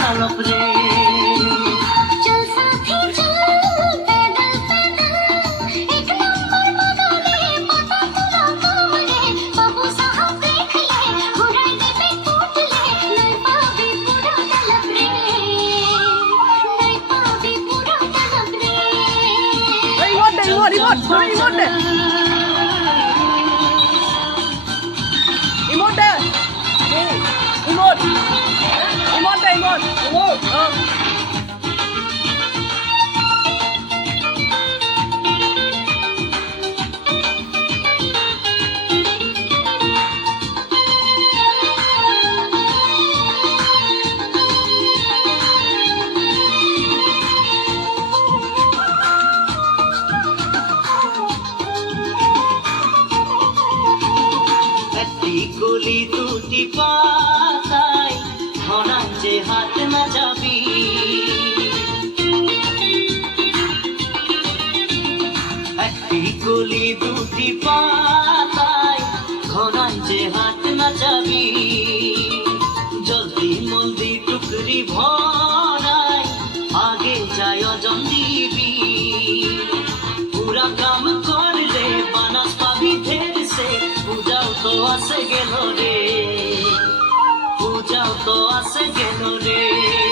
तड़प रे चल साथी चल पैदल पैदल एक नंबर मगाने पता पूरा काम रे बाबू साहब देख ले हुराई दे पे टूट ले नहीं पावे पूरा तलब रे नहीं पावे पूरा तलब रे গলি দুটি পাতায় ধরান যে হাত না যাবি একটি গলি দুটি পাতায় ধরান যে হাত না যাবি জলদি মলদি টুকরি ভরায় আগে যায় অজন দিবি পুরা কাম করলে বানাস পাবি ঢের সে পূজাও তো আসে গেল রে পূজাও তো আসে গেল রে